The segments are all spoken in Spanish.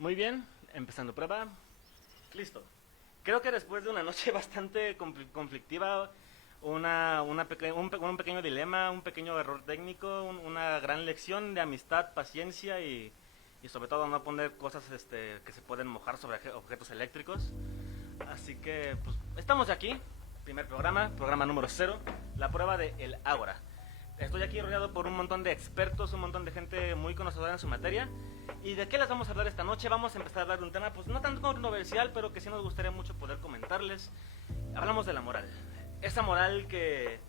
Muy bien, empezando prueba. Listo. Creo que después de una noche bastante conflictiva, un pequeño dilema, un pequeño error técnico, una gran lección de amistad, paciencia y sobre todo no poner cosas que se pueden mojar sobre objetos eléctricos. Así que pues estamos aquí, primer programa número 0, la prueba de El Ágora. Estoy aquí rodeado por un montón de expertos, un montón de gente muy conocedora en su materia. ¿Y de qué les vamos a hablar esta noche? Vamos a empezar a hablar de un tema pues no tan controversial, pero que sí nos gustaría mucho poder comentarles. Hablamos de la moral. Esa moral que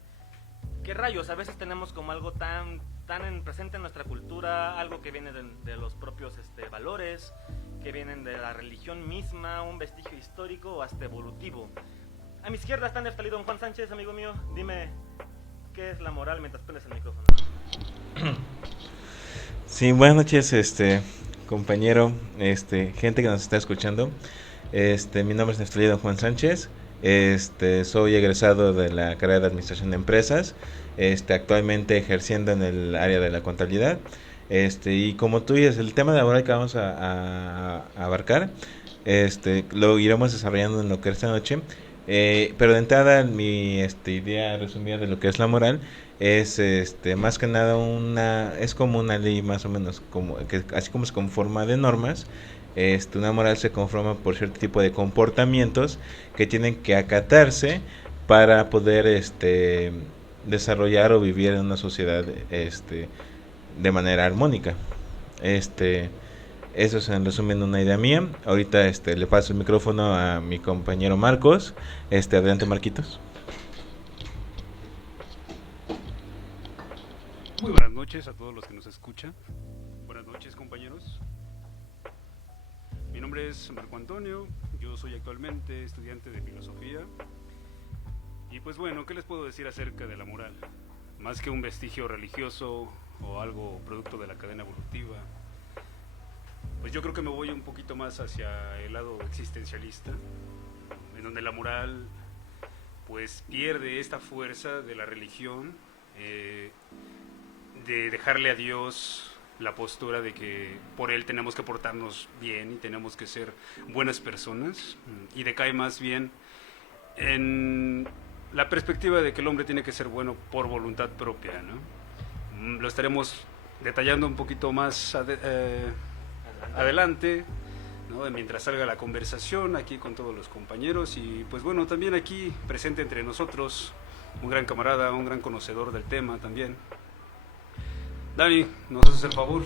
rayos a veces tenemos como algo tan presente en nuestra cultura, algo que viene de los propios valores, que vienen de la religión misma, un vestigio histórico o hasta evolutivo. A mi izquierda está Neftalí Don Juan Sánchez, amigo mío. Dime, ¿qué es la moral mientras prendes el micrófono? Sí, buenas noches, compañero, gente que nos está escuchando. Mi nombre es Neftalí Don Juan Sánchez. Soy egresado de la carrera de Administración de Empresas. Actualmente ejerciendo en el área de la contabilidad. Y como tú dices, el tema laboral que vamos a abarcar, lo iremos desarrollando en lo que es esta noche. Pero de entrada mi idea resumida de lo que es la moral es más que nada es como una ley más o menos así como se conforma de normas. Una moral se conforma por cierto tipo de comportamientos que tienen que acatarse para poder desarrollar o vivir en una sociedad de manera armónica. Eso es en resumen una idea mía. Ahorita le paso el micrófono a mi compañero Marcos. Adelante, Marquitos. Muy buenas noches a todos los que nos escuchan. Buenas noches, compañeros. Mi nombre es Marco Antonio. Yo soy actualmente estudiante de filosofía. Y pues bueno, ¿qué les puedo decir acerca de la moral? Más que un vestigio religioso o algo producto de la cadena evolutiva, pues yo creo que me voy un poquito más hacia el lado existencialista, en donde la moral pues pierde esta fuerza de la religión, de dejarle a Dios la postura de que por él tenemos que portarnos bien y tenemos que ser buenas personas, y decae más bien en la perspectiva de que el hombre tiene que ser bueno por voluntad propia, ¿no? Lo estaremos detallando un poquito más adelante, ¿no? Mientras salga la conversación aquí con todos los compañeros. Y pues bueno, también aquí presente entre nosotros un gran camarada, un gran conocedor del tema también. Dani, ¿nos haces el favor?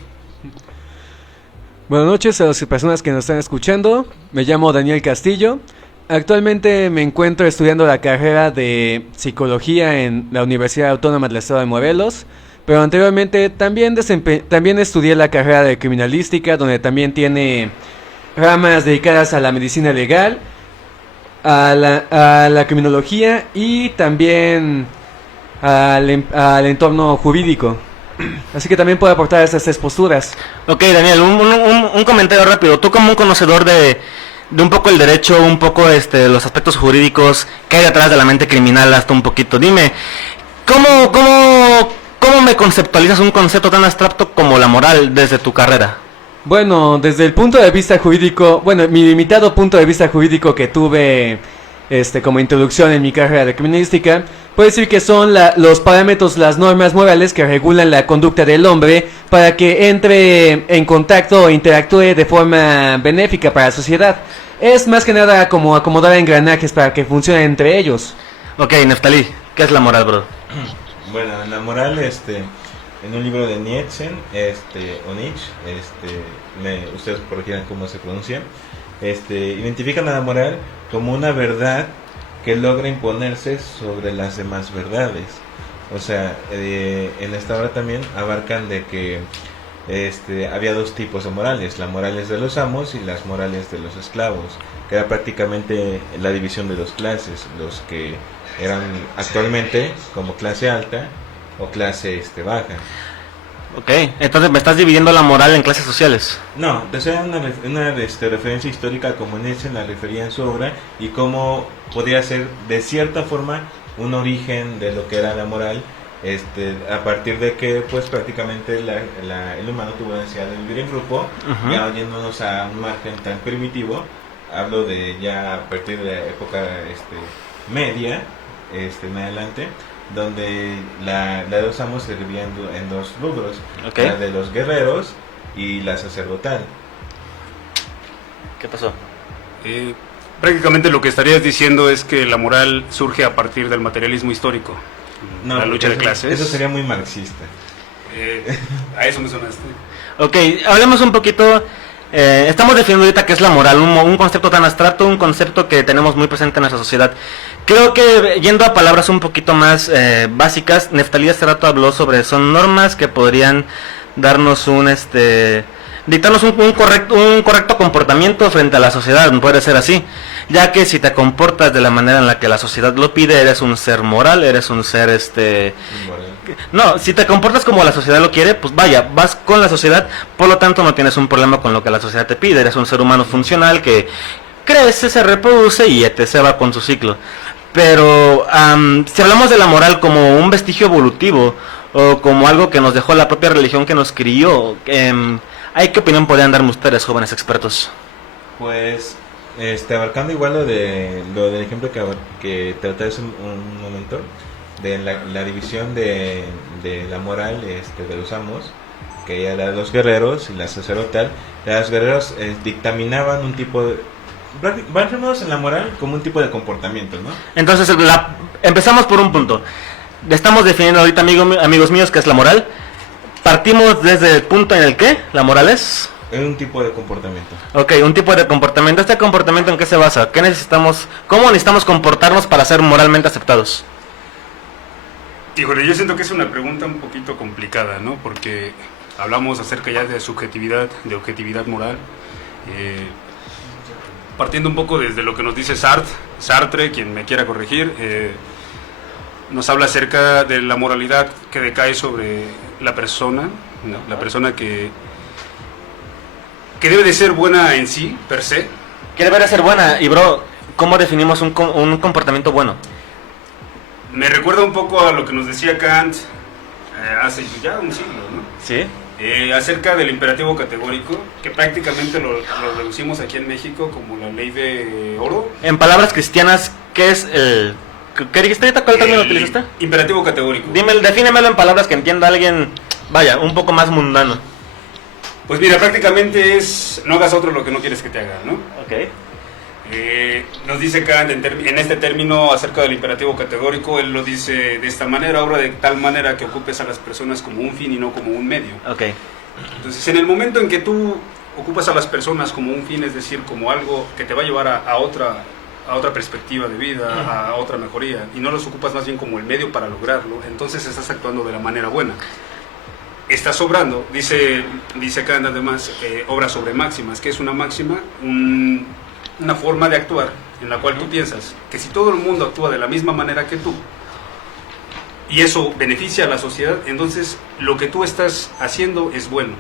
Buenas noches a las personas que nos están escuchando. Me llamo Daniel Castillo. Actualmente me encuentro estudiando la carrera de Psicología en la Universidad Autónoma del Estado de Morelos. Pero anteriormente también estudié la carrera de Criminalística, donde también tiene ramas dedicadas a la medicina legal, a la criminología y también al entorno jurídico. Así que también puedo aportar esas tres posturas. Ok, Daniel, un comentario rápido. Tú como un conocedor de un poco el derecho, un poco los aspectos jurídicos que hay detrás de la mente criminal hasta un poquito. Dime, ¿cómo me conceptualizas un concepto tan abstracto como la moral desde tu carrera? Bueno, desde el punto de vista jurídico, mi limitado punto de vista jurídico que tuve como introducción en mi carrera de criminalística, puedo decir que son los parámetros, las normas morales que regulan la conducta del hombre para que entre en contacto o interactúe de forma benéfica para la sociedad. Es más que nada como acomodar engranajes para que funcionen entre ellos. Ok, Neftalí, ¿qué es la moral, bro? Bueno, la moral, en un libro de Nietzsche, o Nietzsche, ustedes corrigirán cómo se pronuncia, identifican a la moral como una verdad que logra imponerse sobre las demás verdades. O sea, en esta obra también abarcan de que había dos tipos de morales, las morales de los amos y las morales de los esclavos, que era prácticamente la división de dos clases, los que eran actualmente como clase alta o clase baja. Ok, entonces me estás dividiendo la moral en clases sociales. No, desea una referencia histórica como Nietzsche la refería en su obra y cómo podría ser de cierta forma un origen de lo que era la moral A partir de que pues prácticamente el humano tuvo la necesidad de vivir en grupo, ya yéndonos a un margen tan primitivo, hablo de ya a partir de la época media, en adelante, donde la de los amos se dividía en dos rubros, la de los guerreros y la sacerdotal. ¿Qué pasó? Prácticamente lo que estarías diciendo es que la moral surge a partir del materialismo histórico, no, la lucha de clases. Eso sería muy marxista. A eso me sonaste. Ok, hablemos un poquito. Estamos definiendo ahorita qué es la moral, un concepto tan abstracto, un concepto que tenemos muy presente en nuestra sociedad. Creo que yendo a palabras un poquito más básicas, Neftalí hace rato habló sobre, son normas que podrían darnos dictarnos un correcto comportamiento frente a la sociedad, puede ser así, ya que si te comportas de la manera en la que la sociedad lo pide, eres un ser moral, eres un ser no, si te comportas como la sociedad lo quiere, pues vaya, vas con la sociedad, por lo tanto no tienes un problema con lo que la sociedad te pide, eres un ser humano funcional que crece, se reproduce y se va con su ciclo. Pero si hablamos de la moral como un vestigio evolutivo o como algo que nos dejó la propia religión que nos crió, ¿qué opinión podrían darme ustedes, jóvenes expertos? Pues, abarcando igual lo del ejemplo que traté hace un momento, de la división de la moral de los amos, que ya la de los guerreros y la sacerdotal. Los guerreros dictaminaban un tipo de... Basándonos en la moral como un tipo de comportamiento, ¿no? Entonces, empezamos por un punto. Estamos definiendo ahorita, amigos míos, qué es la moral. Partimos desde el punto en el que la moral es un tipo de comportamiento. Ok, un tipo de comportamiento. ¿Este comportamiento en qué se basa? ¿Cómo necesitamos comportarnos para ser moralmente aceptados? Híjole, yo siento que es una pregunta un poquito complicada, ¿no? Porque hablamos acerca ya de subjetividad, de objetividad moral. Partiendo un poco desde lo que nos dice Sartre, quien me quiera corregir, nos habla acerca de la moralidad que decae sobre la persona, ¿no? La persona que debe de ser buena en sí, per se. Que debe de ser buena, y bro, ¿cómo definimos un comportamiento bueno? Me recuerda un poco a lo que nos decía Kant hace ya un siglo, ¿no? Sí. Acerca del imperativo categórico, que prácticamente lo reducimos aquí en México como la ley de oro. En palabras cristianas, ¿qué es el... ¿Qué dijiste ahorita? ¿Cuál término utilizaste? Imperativo categórico. Defínemelo en palabras que entienda alguien, vaya, un poco más mundano. Pues mira, prácticamente es no hagas otro lo que no quieres que te hagan, ¿no? Ok. Nos dice Kant en este término acerca del imperativo categórico, él lo dice de esta manera: obra de tal manera que ocupes a las personas como un fin y no como un medio. Ok. Entonces, en el momento en que tú ocupas a las personas como un fin, es decir, como algo que te va a llevar a otra perspectiva de vida, a otra mejoría, y no los ocupas más bien como el medio para lograrlo, entonces estás actuando de la manera buena. Estás obrando, dice Kant además, obra sobre máximas. ¿Qué es una máxima? Una forma de actuar en la cual tú piensas que si todo el mundo actúa de la misma manera que tú y eso beneficia a la sociedad, entonces lo que tú estás haciendo es bueno.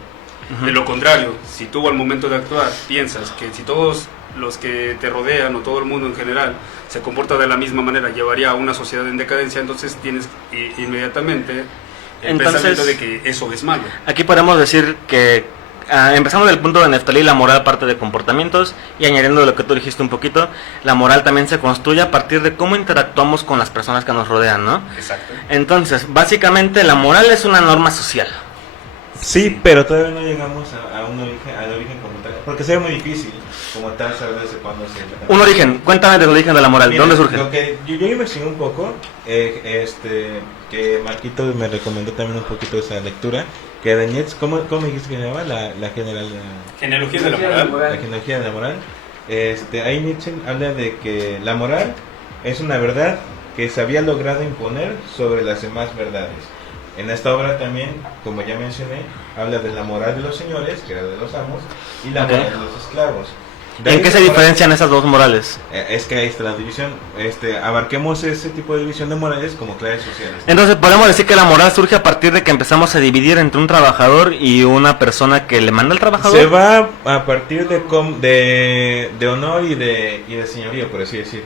De lo contrario, si tú al momento de actuar piensas que si todos los que te rodean o todo el mundo en general se comporta de la misma manera, llevaría a una sociedad en decadencia, entonces tienes inmediatamente el pensamiento de que eso es malo. Aquí podemos decir que empezamos del punto de Neftalí, la moral parte de comportamientos, y añadiendo lo que tú dijiste un poquito, la moral también se construye a partir de cómo interactuamos con las personas que nos rodean, ¿no? Exacto. Entonces, básicamente la moral es una norma social. Sí, pero todavía no llegamos al origen como tal, porque sería muy difícil como tal saber desde cuándo se... Un origen, cuéntame del origen de la moral. Mira, ¿dónde surge? Lo que yo investigué un poco, que Marquito me recomendó también un poquito esa lectura, que de Nietzsche, ¿cómo dijiste que se llama? La genealogía de la moral. La genealogía de la moral. Ahí Nietzsche habla de que la moral es una verdad que se había logrado imponer sobre las demás verdades. En esta obra también, como ya mencioné, habla de la moral de los señores, que era de los amos, y la moral de los esclavos. ¿En qué se diferencian esas dos morales? Es que ahí está la división. Abarquemos ese tipo de división de morales como claves sociales. Entonces podemos decir que la moral surge a partir de que empezamos a dividir entre un trabajador y una persona que le manda al trabajador. Se va a partir de honor y de señorío, por así decir.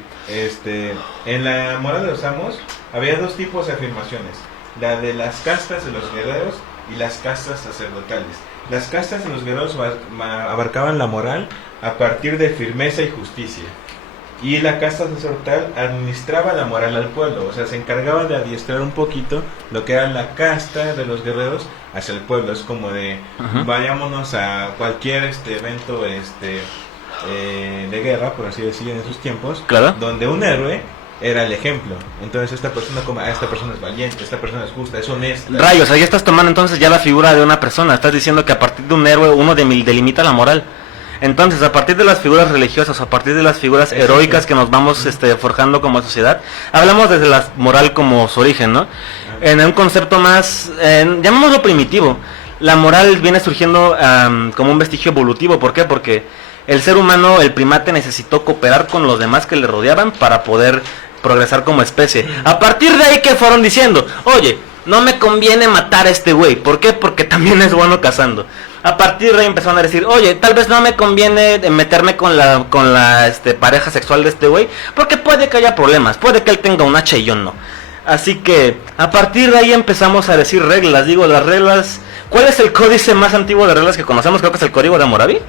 En la moral de los amos había dos tipos de afirmaciones: la de las castas de los guerreros y las castas sacerdotales. Las castas de los guerreros abarcaban la moral a partir de firmeza y justicia. Y la casta sacerdotal administraba la moral al pueblo, o sea, se encargaba de adiestrar un poquito lo que era la casta de los guerreros hacia el pueblo. Es como de, vayámonos a cualquier evento de guerra, por así decir, en esos tiempos, Claro. donde un héroe era el ejemplo. Entonces esta persona es valiente, esta persona es justa, es honesta. Rayos, ahí estás tomando entonces ya la figura de una persona. Estás diciendo que a partir de un héroe uno delimita la moral. Entonces, a partir de las figuras religiosas, a partir de las figuras heroicas que nos vamos forjando como sociedad, hablamos desde la moral como su origen, ¿no? En un concepto más, llamémoslo primitivo. La moral viene surgiendo como un vestigio evolutivo. ¿Por qué? Porque el ser humano, el primate, necesitó cooperar con los demás que le rodeaban para poder progresar como especie. A partir de ahí, ¿qué fueron diciendo? Oye, no me conviene matar a este güey. ¿Por qué? Porque también es bueno cazando. A partir de ahí empezaron a decir, oye, tal vez no me conviene meterme con la pareja sexual de este güey, porque puede que haya problemas, puede que él tenga un hacha y yo no. Así que a partir de ahí empezamos a decir reglas. Digo, las reglas, ¿cuál es el códice más antiguo de reglas que conocemos? Creo que es el Código de Hammurabi.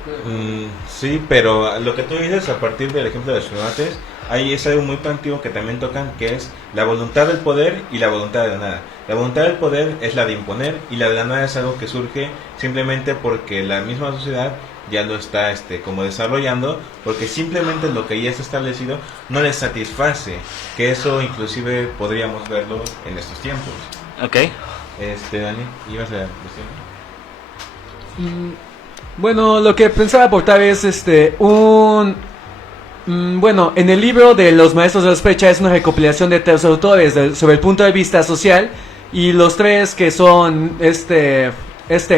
Sí, pero lo que tú dices a partir del ejemplo de los primates, ahí es algo muy antiguo que también tocan, que es la voluntad del poder y la voluntad de la nada. La voluntad del poder es la de imponer, y la de la nada es algo que surge simplemente porque la misma sociedad ya lo está como desarrollando, porque simplemente lo que ya está establecido no les satisface, que eso inclusive podríamos verlo en estos tiempos. Ok. Dani, ¿ibas a decir? Bueno, lo que pensaba aportar es bueno, en el libro de los maestros de sospecha es una recopilación de 3 autores sobre el punto de vista social, y los 3 que son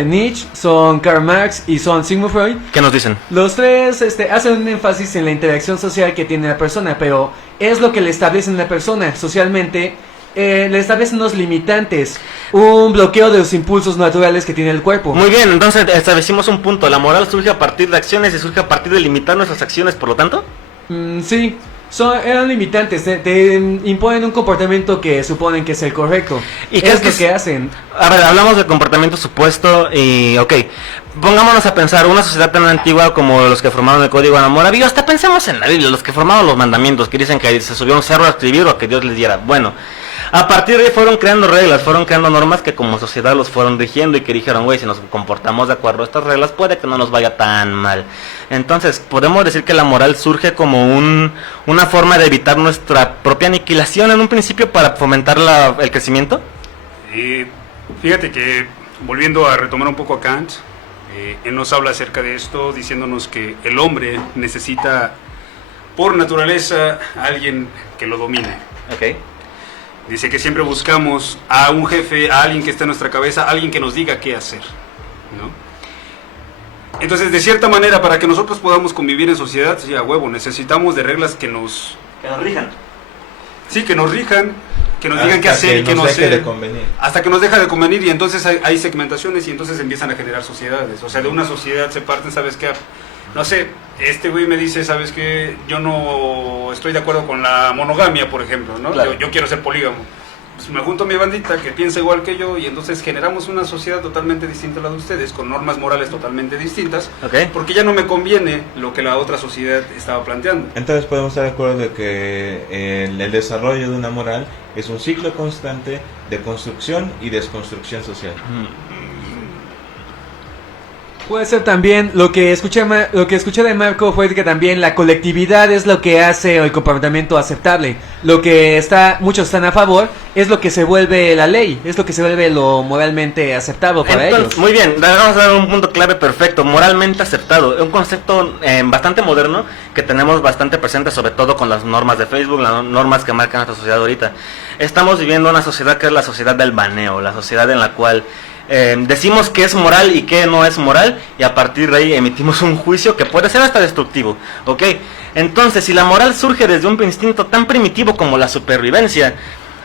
Nietzsche, son Karl Marx y son Sigmund Freud. ¿Qué nos dicen? Los 3 hacen un énfasis en la interacción social que tiene la persona, pero es lo que le establecen la persona socialmente. Le establecen unos limitantes, un bloqueo de los impulsos naturales que tiene el cuerpo. Muy bien, entonces establecimos un punto. La moral surge a partir de acciones y surge a partir de limitar nuestras acciones, por lo tanto. Sí, eran limitantes, te imponen un comportamiento que suponen que es el correcto. ¿Y qué es lo que hacen? A ver, hablamos de comportamiento supuesto y, ok, pongámonos a pensar, una sociedad tan antigua como los que formaron el Código de Hammurabi, hasta pensemos en la Biblia, los que formaron los mandamientos, que dicen que se subió a un cerro a escribir o que Dios les diera. Bueno, a partir de ahí fueron creando reglas, fueron creando normas que como sociedad los fueron rigiendo, y que dijeron, güey, si nos comportamos de acuerdo a estas reglas, puede que no nos vaya tan mal. Entonces, podemos decir que la moral surge como una forma de evitar nuestra propia aniquilación en un principio para fomentar el crecimiento. Fíjate que, volviendo a retomar un poco a Kant, él nos habla acerca de esto, diciéndonos que el hombre necesita, por naturaleza, a alguien que lo domine. Ok. Dice que siempre buscamos a un jefe, a alguien que esté en nuestra cabeza, a alguien que nos diga qué hacer, ¿no? Entonces, de cierta manera, para que nosotros podamos convivir en sociedad, sí, a huevo, necesitamos de reglas que nos rijan. Sí, que nos rijan, que nos Hasta digan qué hacer y qué no hacer. de convenir. Hasta que nos deja de convenir, y entonces hay segmentaciones, y entonces empiezan a generar sociedades. O sea, de una sociedad se parten, ¿sabes qué? No sé, este güey me dice, ¿sabes qué? Yo no estoy de acuerdo con la monogamia, por ejemplo, ¿no? Claro. Yo quiero ser polígamo. Pues me junto a mi bandita que piensa igual que yo, y entonces generamos una sociedad totalmente distinta a la de ustedes, con normas morales totalmente distintas, Ok. porque ya no me conviene lo que la otra sociedad estaba planteando. Entonces podemos estar de acuerdo de que el desarrollo de una moral es un ciclo constante de construcción y desconstrucción social. Puede ser también, lo que escuché de Marco fue que también la colectividad es lo que hace el comportamiento aceptable. Lo que muchos están a favor, es lo que se vuelve la ley, es lo que se vuelve lo moralmente aceptable para ellos. Muy bien, vamos a dar un punto clave perfecto, moralmente aceptado. Un concepto bastante moderno que tenemos bastante presente, sobre todo con las normas de Facebook, las normas que marcan nuestra sociedad ahorita. Estamos viviendo una sociedad que es la sociedad del baneo, la sociedad en la cual decimos que es moral y que no es moral, y a partir de ahí emitimos un juicio que puede ser hasta destructivo, ¿ok? Entonces, si la moral surge desde un instinto tan primitivo como la supervivencia,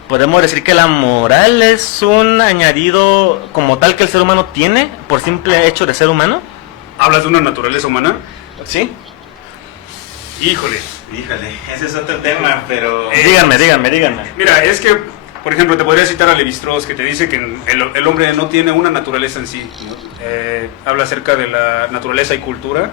podemos decir que la moral es un añadido como tal que el ser humano tiene por simple hecho de ser humano. ¿Hablas de una naturaleza humana? ¿Sí? Híjole. Híjole, ese es otro tema, pero... Díganme. Mira, es que, por ejemplo, te podría citar a Levi-Strauss, que te dice que el hombre no tiene una naturaleza en sí, ¿no? Habla acerca de la naturaleza y cultura,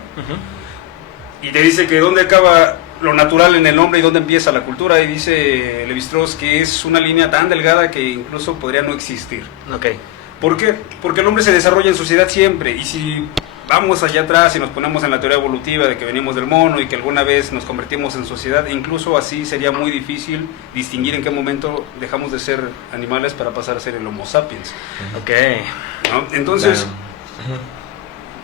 y te dice que dónde acaba lo natural en el hombre y dónde empieza la cultura, y dice Levi-Strauss que es una línea tan delgada que incluso podría no existir. Okay. ¿Por qué? Porque el hombre se desarrolla en sociedad siempre, y si vamos allá atrás y nos ponemos en la teoría evolutiva de que venimos del mono y que alguna vez nos convertimos en sociedad, incluso así sería muy difícil distinguir en qué momento dejamos de ser animales para pasar a ser el Homo sapiens. Ok. ¿No? Entonces,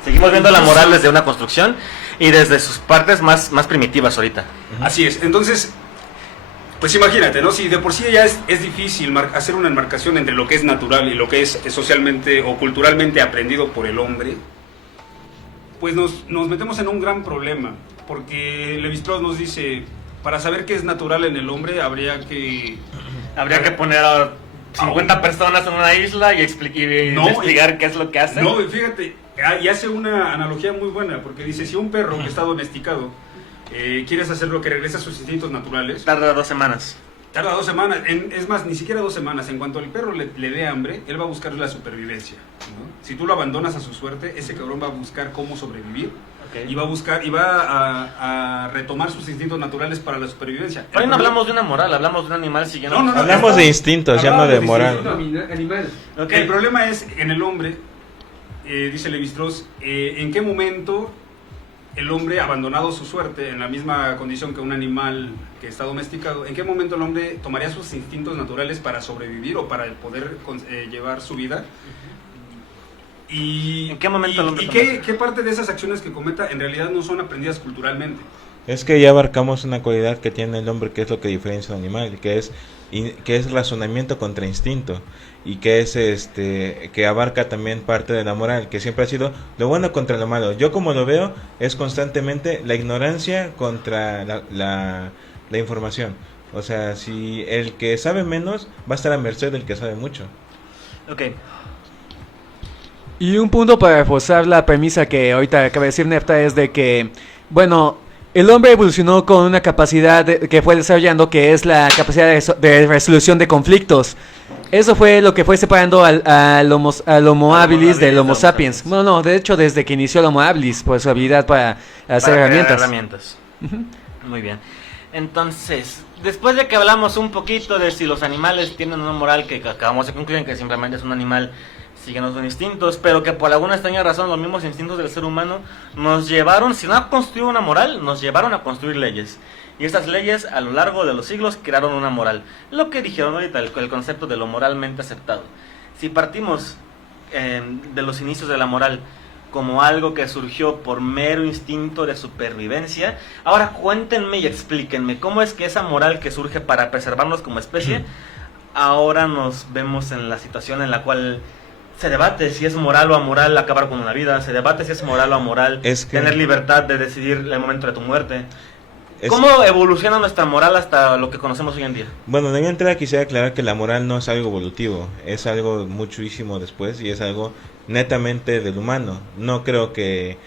seguimos viendo la moral desde una construcción y desde sus partes más primitivas ahorita. así es. Entonces, pues imagínate, ¿no? Si de por sí ya es difícil hacer una enmarcación entre lo que es natural y lo que es socialmente o culturalmente aprendido por el hombre, pues nos metemos en un gran problema, porque Levi-Strauss nos dice, para saber qué es natural en el hombre habría que poner a 50 personas en una isla y explicar qué es lo que hacen. No, fíjate, y hace una analogía muy buena, porque dice, si un perro que está domesticado, quieres hacerlo que regrese a sus instintos naturales, Tarda 2 semanas. tarda 2 semanas, es más, ni siquiera 2 semanas. En cuanto el perro le dé hambre, él va a buscar la supervivencia, ¿no? Si tú lo abandonas a su suerte, ese cabrón va a buscar cómo sobrevivir, y va a retomar sus instintos naturales para la supervivencia. Hoy no hablamos de una moral, hablamos de un animal siguiendo. Hablamos de instintos, ya no de moral. Animal. Okay. El problema es en el hombre, dice Levi-Strauss, en qué momento el hombre, abandonado su suerte en la misma condición que un animal que está domesticado, ¿en qué momento el hombre tomaría sus instintos naturales para sobrevivir o para poder llevar su vida? ¿En qué momento el hombre qué parte de esas acciones que cometa en realidad no son aprendidas culturalmente? Es que ya abarcamos una cualidad que tiene el hombre, que es lo que diferencia al animal, que es razonamiento contra instinto, y que es que abarca también parte de la moral, que siempre ha sido lo bueno contra lo malo. Yo, como lo veo, es constantemente la ignorancia contra la información. O sea, si el que sabe menos va a estar a merced del que sabe mucho. Ok. Y un punto para reforzar la premisa que ahorita acaba de decir Nefta es de que, bueno, el hombre evolucionó con una capacidad que fue desarrollando, que es la capacidad de resolución de conflictos. Eso fue lo que fue separando al Homo habilis del Homo sapiens. Bueno, no, de hecho desde que inició el Homo habilis, por su habilidad para hacer herramientas. Muy bien. Entonces, después de que hablamos un poquito de si los animales tienen una moral, que acabamos de concluir que simplemente es un animal siguiendo sus instintos, pero que por alguna extraña razón los mismos instintos del ser humano nos llevaron, si no a construir una moral, nos llevaron a construir leyes. Y estas leyes a lo largo de los siglos crearon una moral. Lo que dijeron ahorita, el concepto de lo moralmente aceptado. Si partimos de los inicios de la moral como algo que surgió por mero instinto de supervivencia, ahora cuéntenme y explíquenme cómo es que esa moral que surge para preservarnos como especie, ahora nos vemos en la situación en la cual se debate si es moral o amoral acabar con una vida, se debate si es moral o amoral tener libertad de decidir el momento de tu muerte. ¿Cómo evoluciona nuestra moral hasta lo que conocemos hoy en día? Bueno, de mi entrada quisiera aclarar que la moral no es algo evolutivo, es algo muchísimo después y es algo netamente del humano. No creo que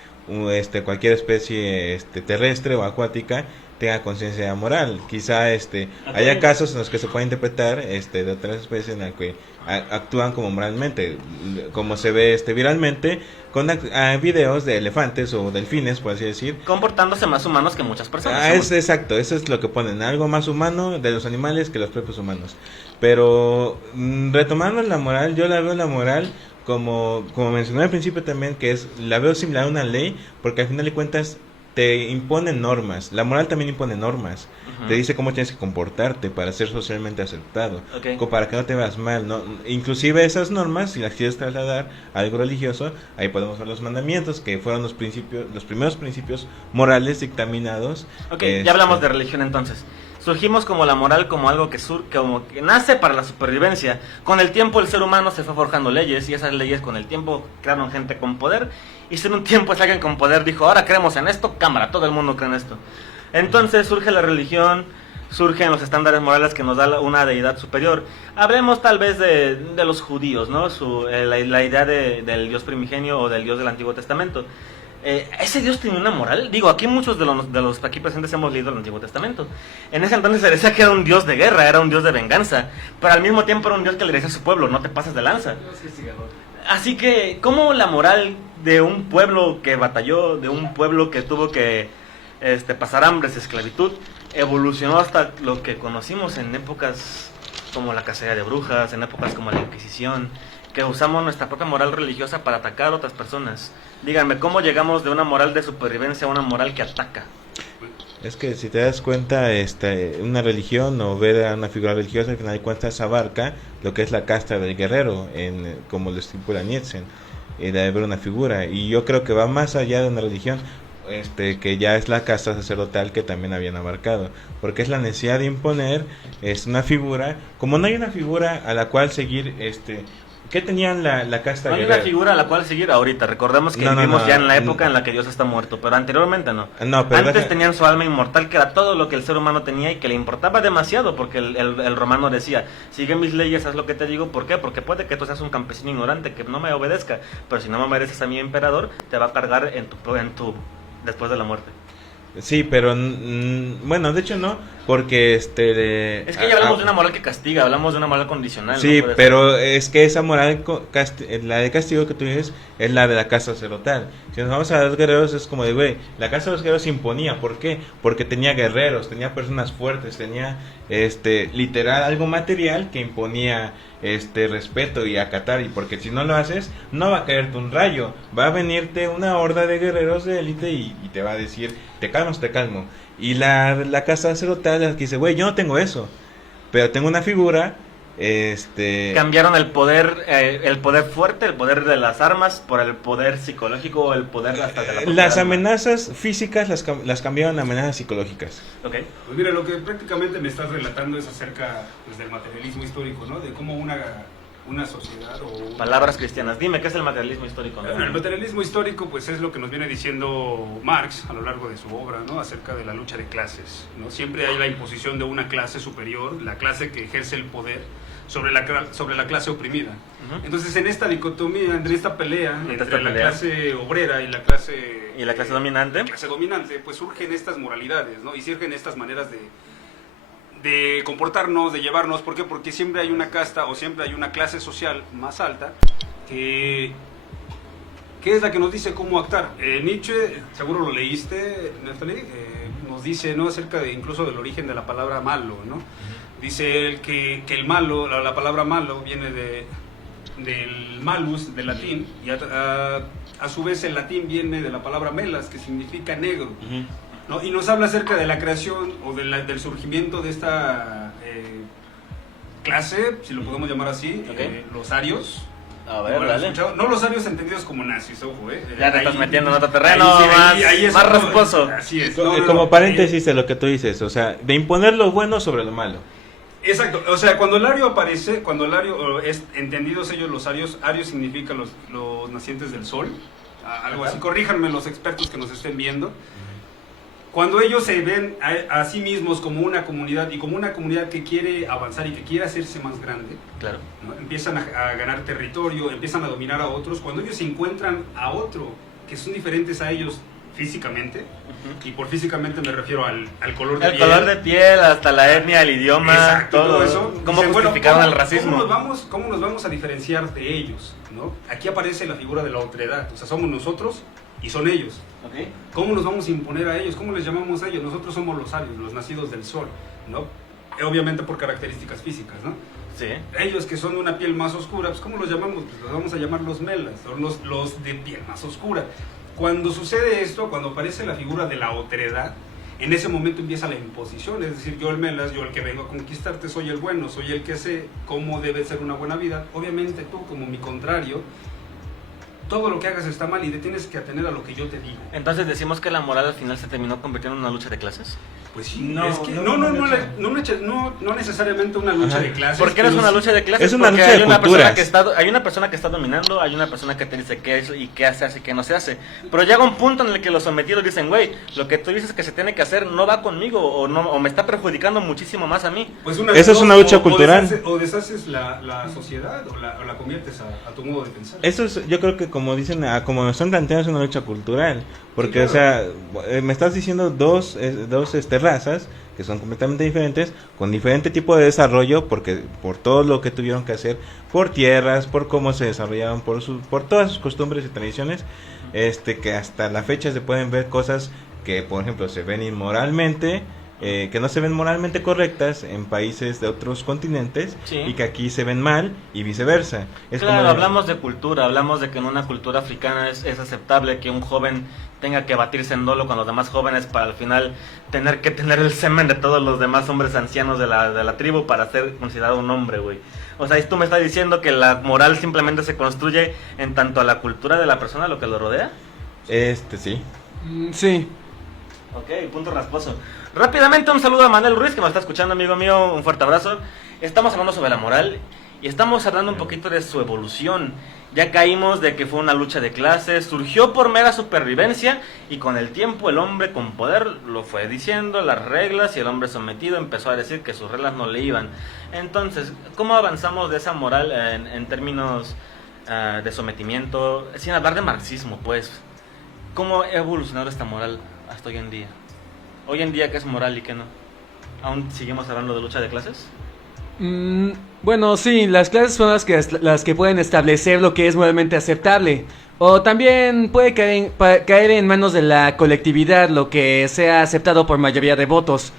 cualquier especie terrestre o acuática tenga conciencia moral. Quizá haya casos en los que se puede interpretar de otras especies en las que actúan como moralmente, como se ve viralmente con videos de elefantes o delfines, por así decir, comportándose más humanos que muchas personas. Exacto, eso es lo que ponen, algo más humano de los animales que los propios humanos. Pero retomando la moral, yo la veo la moral como mencioné al principio también, que la veo similar a una ley, porque al final de cuentas te imponen normas. La moral también impone normas. Te dice cómo tienes que comportarte para ser socialmente aceptado, para que no te veas mal, ¿no? Inclusive esas normas, si las quieres trasladar a algo religioso, ahí podemos ver los mandamientos, que fueron los primeros principios morales dictaminados. Ya hablamos de religión entonces. Surgimos como la moral, como algo que nace para la supervivencia. Con el tiempo el ser humano se fue forjando leyes, y esas leyes con el tiempo crearon gente con poder, y si en un tiempo alguien con poder dijo, ahora creemos en esto, cámara, todo el mundo cree en esto. Entonces surge la religión, surgen los estándares morales que nos da una deidad superior. Hablemos tal vez de los judíos, ¿no? La idea del Dios primigenio o del Dios del Antiguo Testamento. ¿ese Dios tenía una moral? Digo, aquí muchos de los aquí presentes hemos leído el Antiguo Testamento. En ese entonces se decía que era un Dios de guerra, era un Dios de venganza, pero al mismo tiempo era un Dios que le decía a su pueblo, no te pases de lanza. Así que, ¿cómo la moral de un pueblo que batalló, de un pueblo que tuvo que pasar hambres, esclavitud, evolucionó hasta lo que conocimos en épocas como la cacería de brujas, en épocas como la Inquisición, que usamos nuestra propia moral religiosa para atacar a otras personas? Díganme, ¿cómo llegamos de una moral de supervivencia a una moral que ataca? Es que si te das cuenta, una religión o ver a una figura religiosa, al final de cuentas abarca lo que es la casta del guerrero, como lo estipula Nietzsche, de ver una figura. Y yo creo que va más allá de una religión, que ya es la casta sacerdotal que también habían abarcado, porque es la necesidad de imponer una figura, como no hay una figura a la cual seguir, ¿qué tenían la casta no hay guerrera? una figura a la cual seguir ahorita. Recordemos que vivimos ya en la época en la que Dios está muerto, pero anteriormente no. Pero antes tenían su alma inmortal, que era todo lo que el ser humano tenía y que le importaba demasiado, porque el romano decía, sigue mis leyes, haz lo que te digo. ¿Por qué? Porque puede que tú seas un campesino ignorante que no me obedezca, pero si no me obedeces a mi emperador, te va a cargar después de la muerte. Sí, pero bueno, de hecho no, porque es que ya hablamos de una moral que castiga, hablamos de una moral condicional. Sí, ¿no? pero es que esa moral, la de castigo que tú dices, es la de la casta sacerdotal. Si nos vamos a los guerreros, es como de, güey, la casta de los guerreros se imponía. ¿Por qué? Porque tenía guerreros, tenía personas fuertes, tenía literal algo material que imponía respeto y acatar. Y porque si no lo haces, no va a caerte un rayo, va a venirte una horda de guerreros de élite y te va a decir, te calmo. Y la casta sacerdotal es que dice, güey, yo no tengo eso, pero tengo una figura. Cambiaron el poder fuerte, el poder de las armas, por el poder psicológico, el poder hasta de la propia las arma. amenazas físicas las cambiaron a amenazas psicológicas. Okay. Pues mira, lo que prácticamente me estás relatando es acerca del materialismo histórico, ¿no? De cómo una sociedad o... Palabras cristianas. Dime, ¿qué es el materialismo histórico? Bueno, el materialismo histórico pues es lo que nos viene diciendo Marx a lo largo de su obra, ¿no? Acerca de la lucha de clases, ¿no? Siempre hay la imposición de una clase superior, la clase que ejerce el poder sobre la clase oprimida. Uh-huh. Entonces, en esta dicotomía, entre esta pelea entre la clase obrera y la clase dominante, pues surgen estas moralidades, ¿no? Y surgen estas maneras de comportarnos, de llevarnos. ¿Por qué? Porque siempre hay una casta o siempre hay una clase social más alta que es la que nos dice cómo actuar. Nietzsche, seguro lo leíste, Natalie, nos dice, ¿no? Acerca incluso del origen de la palabra malo, ¿no? Dice él que el malo, la palabra malo viene del malus, del latín, y a su vez el latín viene de la palabra melas, que significa negro. Uh-huh. ¿No? Y nos habla acerca de la creación o del surgimiento de esta clase, si lo podemos llamar así, okay. Los arios. A ver, dale. No los arios entendidos como nazis, ojo, Ya te estás metiendo en otro terreno más rasposo. Así es. Como paréntesis de lo que tú dices, o sea, de imponer lo bueno sobre lo malo. Exacto, o sea, cuando el ario aparece, entendidos ellos los arios significan los nacientes del sol, algo así, corríjanme los expertos que nos estén viendo. Cuando ellos se ven a sí mismos como una comunidad y como una comunidad que quiere avanzar y que quiere hacerse más grande, claro, ¿no? Empiezan a ganar territorio, empiezan a dominar a otros. Cuando ellos se encuentran a otro que son diferentes a ellos físicamente, uh-huh. Y por físicamente me refiero al color de piel. El color de piel, hasta la etnia, el idioma, exacto, todo eso. ¿Cómo justificaron el racismo? ¿Cómo nos vamos a diferenciar de ellos? ¿No? Aquí aparece la figura de la otredad, o sea, somos nosotros y son ellos. Okay. ¿Cómo nos vamos a imponer a ellos? ¿Cómo les llamamos a ellos? Nosotros somos los arios, los nacidos del sol, ¿no? Obviamente por características físicas, ¿no? Sí. Ellos que son de una piel más oscura, pues ¿cómo los llamamos? Pues los vamos a llamar los melas, o los de piel más oscura. Cuando sucede esto, cuando aparece la figura de la otredad, en ese momento empieza la imposición, es decir, yo el melas, yo el que vengo a conquistarte, soy el bueno, soy el que sé cómo debe ser una buena vida. Obviamente tú, como mi contrario, todo lo que hagas está mal y te tienes que atener a lo que yo te digo. Entonces decimos que la moral al final se terminó convirtiendo en una lucha de clases. Pues sí, no necesariamente una lucha de clases. ¿Por qué no es una lucha de clases? Es una porque lucha de culturas. Hay una persona que está dominando, hay una persona que te dice qué es y qué se hace y qué no se hace. Pero llega un punto en el que los sometidos dicen, güey, lo que tú dices que se tiene que hacer no va conmigo o me está perjudicando muchísimo más a mí. Pues esa es una lucha cultural. O deshaces la sociedad o la conviertes a tu modo de pensar. Eso es, yo creo que como dicen, como están planteando, es una lucha cultural. Porque, sí, claro. O sea, me estás diciendo dos razas que son completamente diferentes, con diferente tipo de desarrollo, porque por todo lo que tuvieron que hacer, por tierras, por cómo se desarrollaban, por todas sus costumbres y tradiciones, que hasta la fecha se pueden ver cosas que, por ejemplo, se ven inmoralmente, que no se ven moralmente correctas en países de otros continentes, sí, y que aquí se ven mal y viceversa. Claro, hablamos de cultura, hablamos de que en una cultura africana es aceptable que un joven tenga que batirse en dolo con los demás jóvenes para al final tener que tener el semen de todos los demás hombres ancianos de la tribu para ser considerado un hombre, güey. O sea, tú me estás diciendo que la moral simplemente se construye en tanto a la cultura de la persona, lo que lo rodea. Sí. Sí. Ok, punto rasposo. Rápidamente un saludo a Manuel Ruiz, que nos está escuchando, amigo mío, un fuerte abrazo. Estamos hablando sobre la moral y estamos hablando un poquito de su evolución. Ya caímos de que fue una lucha de clases, surgió por mera supervivencia y con el tiempo el hombre con poder lo fue diciendo, las reglas, y el hombre sometido empezó a decir que sus reglas no le iban. Entonces, ¿cómo avanzamos de esa moral en términos de sometimiento? Sin hablar de marxismo, pues. ¿Cómo ha evolucionado esta moral hasta hoy en día? Hoy en día, ¿qué es moral y qué no? ¿Aún seguimos hablando de lucha de clases? Bueno, sí, las clases son las que pueden establecer lo que es moralmente aceptable. O también puede caer en manos de la colectividad lo que sea aceptado por mayoría de votos.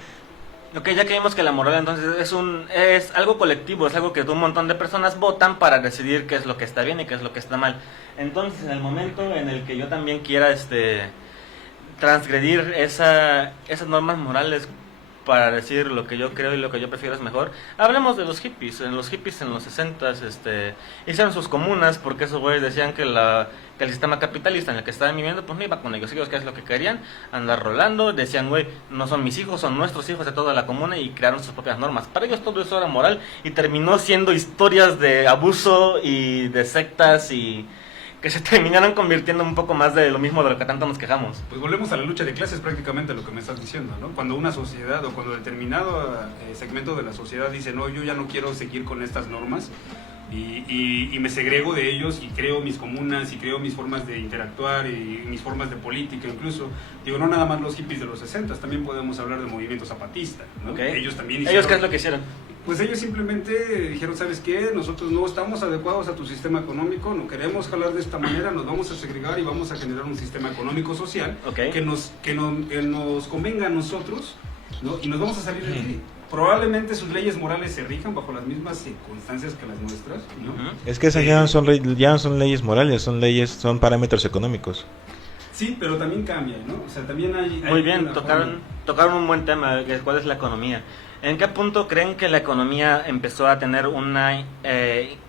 Ok, ya que vimos que la moral entonces es algo colectivo, es algo que un montón de personas votan para decidir qué es lo que está bien y qué es lo que está mal. Entonces, en el momento en el que yo también quiera transgredir esas normas morales para decir lo que yo creo y lo que yo prefiero es mejor, hablemos de los hippies. En los 60s hicieron sus comunas porque esos güeyes decían que el sistema capitalista en el que estaban viviendo pues no iba con ellos que es lo que querían, andar rolando, decían, güey, no son mis hijos, son nuestros hijos de toda la comuna, y crearon sus propias normas. Para ellos todo eso era moral y terminó siendo historias de abuso y de sectas y que se terminaron convirtiendo un poco más de lo mismo de lo que tanto nos quejamos. Pues volvemos a la lucha de clases, prácticamente lo que me estás diciendo, ¿no? Cuando una sociedad o cuando determinado segmento de la sociedad dice, no, yo ya no quiero seguir con estas normas y me segrego de ellos y creo mis comunas y creo mis formas de interactuar y mis formas de política incluso. Digo, no nada más los hippies de los 60, también podemos hablar del movimiento zapatista, ¿no? Okay. Ellos también hicieron... ¿Ellos qué es lo que hicieron? Pues ellos simplemente dijeron, ¿sabes qué? Nosotros no estamos adecuados a tu sistema económico, no queremos jalar de esta manera, nos vamos a segregar y vamos a generar un sistema económico social, okay, que nos convenga a nosotros, ¿no? Y nos vamos a salir de aquí. Probablemente sus leyes morales se rijan bajo las mismas circunstancias que las nuestras, ¿no? Es que esas ya no son leyes morales, son parámetros económicos. Sí, pero también cambia, ¿no? O sea, también hay muy bien, tocaron un buen tema, ¿cuál es la economía? ¿En qué punto creen que la economía empezó a tener una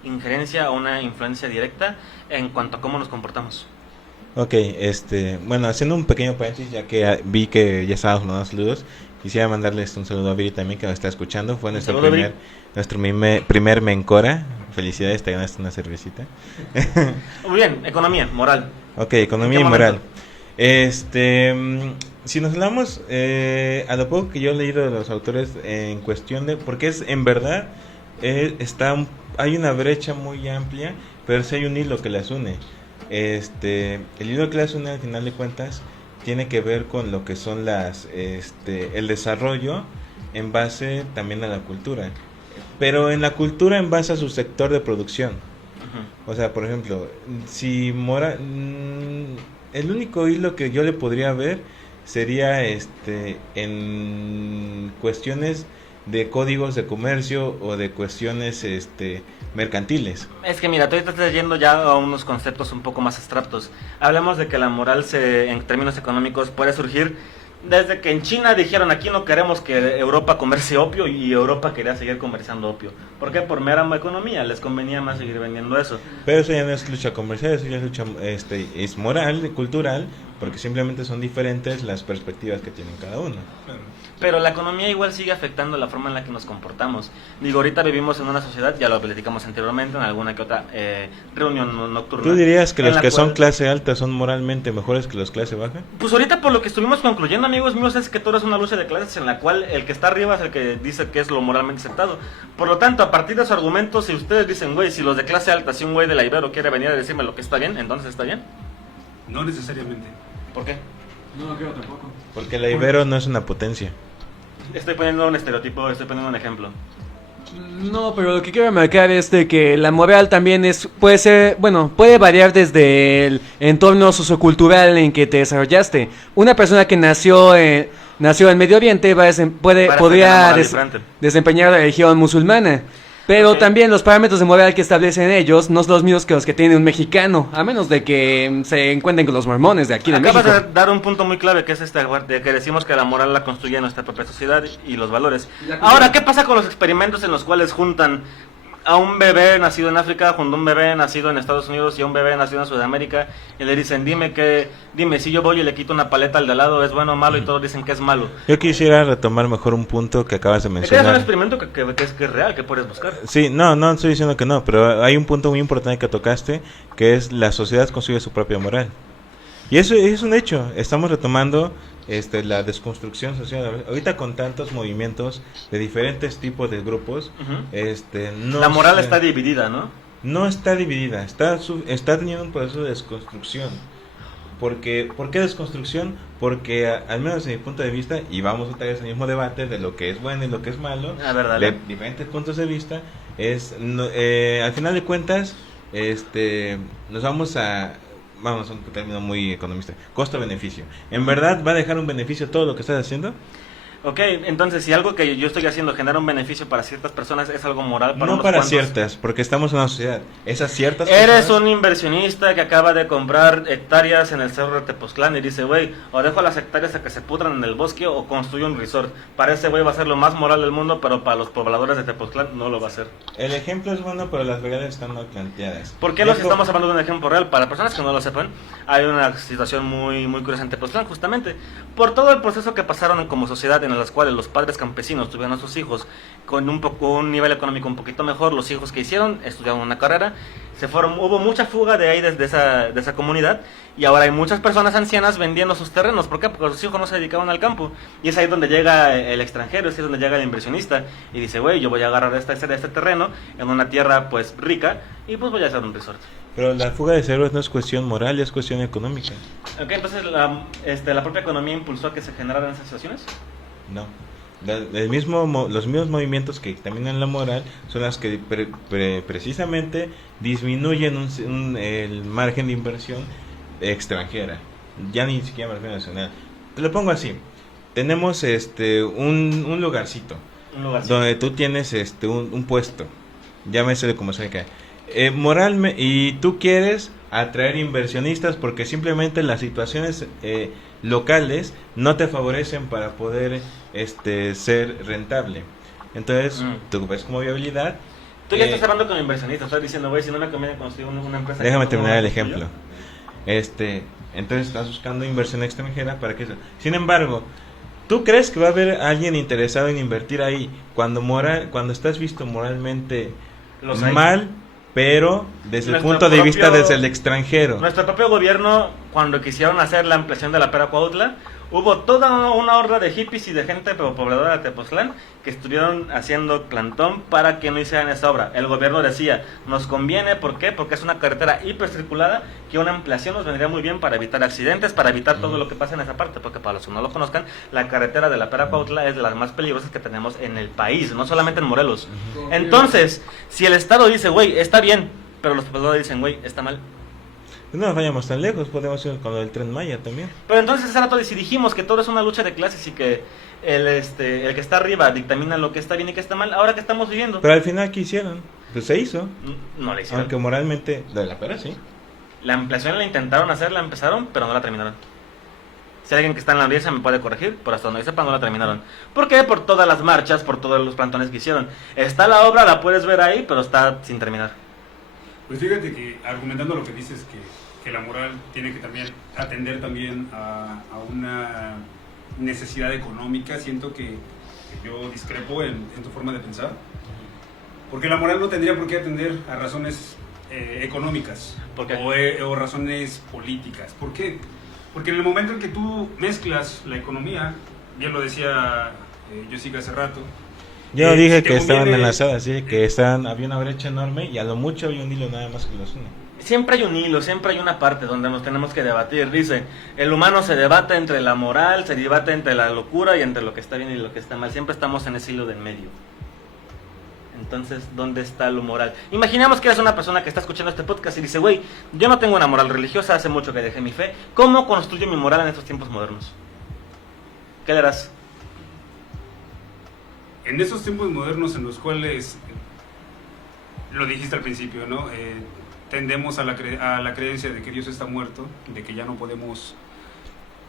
injerencia o una influencia directa en cuanto a cómo nos comportamos? Ok, bueno, haciendo un pequeño paréntesis, ya que vi que ya estábamos mandando saludos, quisiera mandarles un saludo a Viri también, que nos está escuchando. Fue nuestro primer Mencora. Felicidades, te ganaste una cervecita. Muy bien, economía, moral. Ok, economía y moral. Si nos hablamos a lo poco que yo he leído de los autores en cuestión de, porque es en verdad hay una brecha muy amplia, pero sí hay un hilo que las une. El hilo que las une al final de cuentas tiene que ver con lo que son el desarrollo en base también a la cultura, pero en la cultura en base a su sector de producción. O sea, por ejemplo, si el único hilo que yo le podría ver sería en cuestiones de códigos de comercio o de cuestiones mercantiles. Es que mira, tú estás yendo ya a unos conceptos un poco más abstractos. Hablamos de que la moral en términos económicos puede surgir desde que en China dijeron, aquí no queremos que Europa comercie opio, y Europa quería seguir comerciando opio. ¿Por qué? Por mera economía, les convenía más seguir vendiendo eso. Pero eso ya no es lucha comercial, eso ya es lucha es moral, cultural, porque simplemente son diferentes las perspectivas que tienen cada uno. Pero la economía igual sigue afectando la forma en la que nos comportamos. Digo, ahorita vivimos en una sociedad, ya lo platicamos anteriormente en alguna que otra reunión nocturna. ¿Tú dirías que en los la que son cual- clase alta son moralmente mejores que los clase baja? Pues ahorita por lo que estuvimos concluyendo, amigos míos, es que todo es una lucha de clases en la cual el que está arriba es el que dice que es lo moralmente aceptado. Por lo tanto, a partir de su argumento, si ustedes dicen, güey, si los de clase alta, si un güey de la Ibero quiere venir a decirme lo que está bien, entonces está bien. No necesariamente. ¿Por qué? No, creo tampoco. Porque la Ibero no es una potencia. Estoy poniendo un estereotipo, estoy poniendo un ejemplo. No, pero lo que quiero remarcar es de que la moral también puede ser, bueno, puede variar desde el entorno sociocultural en que te desarrollaste. Una persona que nació en Medio Oriente podría desempeñar la religión musulmana. Pero Ok. también los parámetros de moral que establecen ellos no son los mismos que los que tiene un mexicano, a menos de que se encuentren con los mormones de aquí de Acabas México. de dar un punto muy clave, que es de que decimos que la moral la construye nuestra propia sociedad y los valores. Ahora, ¿qué pasa con los experimentos en los cuales juntan a un bebé nacido en África junto a un bebé nacido en Estados Unidos y a un bebé nacido en Sudamérica y le dicen, dime si yo voy y le quito una paleta al de al lado, ¿es bueno o malo? Y todos dicen que es malo. Yo quisiera retomar mejor un punto que acabas de Es un mencionar. experimento que es real, que puedes buscar. Sí, no estoy diciendo que no, pero hay un punto muy importante que tocaste, que es la sociedad construye su propia moral. Y eso es un hecho. Estamos retomando la desconstrucción social. Ahorita con tantos movimientos de diferentes tipos de grupos, Ujú. no La moral sé, está dividida, ¿no? no está dividida, está teniendo un proceso de desconstrucción. ¿Por qué desconstrucción? Porque al menos desde mi punto de vista, y vamos otra vez al mismo debate de lo que es bueno y lo que es malo, A ver, dale. de diferentes puntos de vista, al final de cuentas, nos vamos a un término muy economista, costo-beneficio. ¿En verdad va a dejar un beneficio todo lo que estás haciendo? Ok, entonces si algo que yo estoy haciendo genera un beneficio para ciertas personas, ¿es algo moral para No unos para cuantos? ciertas, porque estamos en una sociedad. Esas ciertas Eres personas- un inversionista que acaba de comprar hectáreas en el cerro de Tepoztlán y dice, güey, o dejo las hectáreas a que se pudran en el bosque o construyo un resort. Para ese güey va a ser lo más moral del mundo, pero para los pobladores de Tepoztlán no lo va a ser. El ejemplo es bueno, pero las reglas están mal planteadas. ¿Por qué los estamos hablando de un ejemplo real? Para personas que no lo sepan, hay una situación muy, muy curiosa en Tepoztlán, justamente. Por todo el proceso que pasaron como sociedad, en las cuales los padres campesinos tuvieron a sus hijos con un nivel económico un poquito mejor, los hijos que hicieron, estudiaron una carrera, hubo mucha fuga de ahí de esa comunidad, y ahora hay muchas personas ancianas vendiendo sus terrenos. ¿Por qué? Porque sus hijos no se dedicaban al campo. Y es ahí donde llega el extranjero, es ahí donde llega el inversionista, y dice, güey, yo voy a agarrar este terreno en una tierra pues rica, y pues voy a hacer un resort. Pero la fuga de cerebros no es cuestión moral, es cuestión económica. Ok, entonces la propia economía impulsó a que se generaran esas situaciones. No. Los mismos movimientos que examinan la moral son las que precisamente disminuyen el margen de inversión extranjera. Ya ni siquiera margen nacional. Te lo pongo así. Tenemos un lugarcito Un lugar donde tú tienes un puesto, llámese como sea que y tú quieres atraer inversionistas porque simplemente las situaciones locales no te favorecen para poder ser rentable. Entonces tú ves como viabilidad. Tú ya estás hablando con inversionistas, estás diciendo, güey, si no me conviene construir una empresa. Déjame que terminar el no construyo. ejemplo. Entonces estás buscando inversión extranjera para que eso. Sin embargo, ¿tú crees que va a haber alguien interesado en invertir ahí cuando estás visto moralmente Los hay. mal, pero desde el Nuestro punto de vista propio- desde el extranjero? Nuestro propio gobierno, cuando quisieron hacer la ampliación de la Pera Cuautla, hubo toda una horda de hippies y de gente pobladora de Tepoztlán que estuvieron haciendo plantón para que no hicieran esa obra. El gobierno decía, nos conviene, ¿por qué? Porque es una carretera hipercirculada, que una ampliación nos vendría muy bien para evitar accidentes, para evitar todo lo que pasa en esa parte, porque para los que no lo conozcan, la carretera de la Pera Cuautla es de las más peligrosas que tenemos en el país, no solamente en Morelos. Entonces, si el Estado dice, güey, está bien, pero los pobladores dicen, güey, está mal. No nos vayamos tan lejos, podemos ir con lo del Tren Maya también. Pero entonces hace rato si dijimos que todo es una lucha de clases y que el que está arriba dictamina lo que está bien y que está mal, ahora que estamos viviendo. Pero al final, ¿qué hicieron? Pues se hizo. No la hicieron. Aunque moralmente, de la pera sí. La ampliación la intentaron hacer, la empezaron, pero no la terminaron. Si alguien que está en la audiencia me puede corregir, por hasta donde yo sepa no la terminaron. ¿Por qué? Por todas las marchas, por todos los plantones que hicieron. Está la obra, la puedes ver ahí, pero está sin terminar. Pues fíjate que argumentando lo que dices que que la moral tiene que también atender también a una necesidad económica. Siento que yo discrepo en tu forma de pensar, porque la moral no tendría por qué atender a razones económicas o razones políticas. ¿Por qué? Porque en el momento en que tú mezclas la economía, bien lo decía Jessica hace rato, Yo dije que estaban conviene- enlazadas, sí, que había una brecha enorme y a lo mucho había un hilo nada más que los une. Siempre hay un hilo, siempre hay una parte donde nos tenemos que debatir. Dice, el humano se debate entre la moral, se debate entre la locura y entre lo que está bien y lo que está mal. Siempre estamos en ese hilo del medio. Entonces, ¿dónde está lo moral? Imaginemos que eres una persona que está escuchando este podcast y dice, güey, yo no tengo una moral religiosa, hace mucho que dejé mi fe. ¿Cómo construyo mi moral en estos tiempos modernos? ¿Qué le harás? En esos tiempos modernos en los cuales, lo dijiste al principio, ¿no? Tendemos a la creencia de que Dios está muerto, de que ya no podemos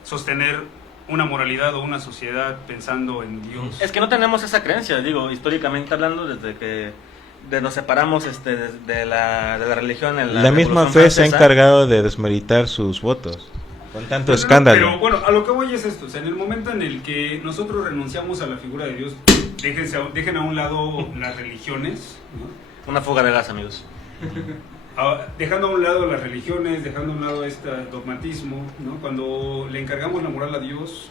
sostener una moralidad o una sociedad pensando en Dios. Es que no tenemos esa creencia, digo, históricamente hablando, desde que nos separamos de la religión en La misma Revolución fe se ha Francesa. encargado de desmeritar sus votos, con tanto Pero escándalo. bueno, a lo que voy es esto, o sea, en el momento en el que nosotros renunciamos a la figura de Dios, dejen a un lado las religiones, ¿no? Una fuga de gas, amigos. Dejando a un lado las religiones, dejando a un lado este dogmatismo, ¿no? Cuando le encargamos la moral a Dios,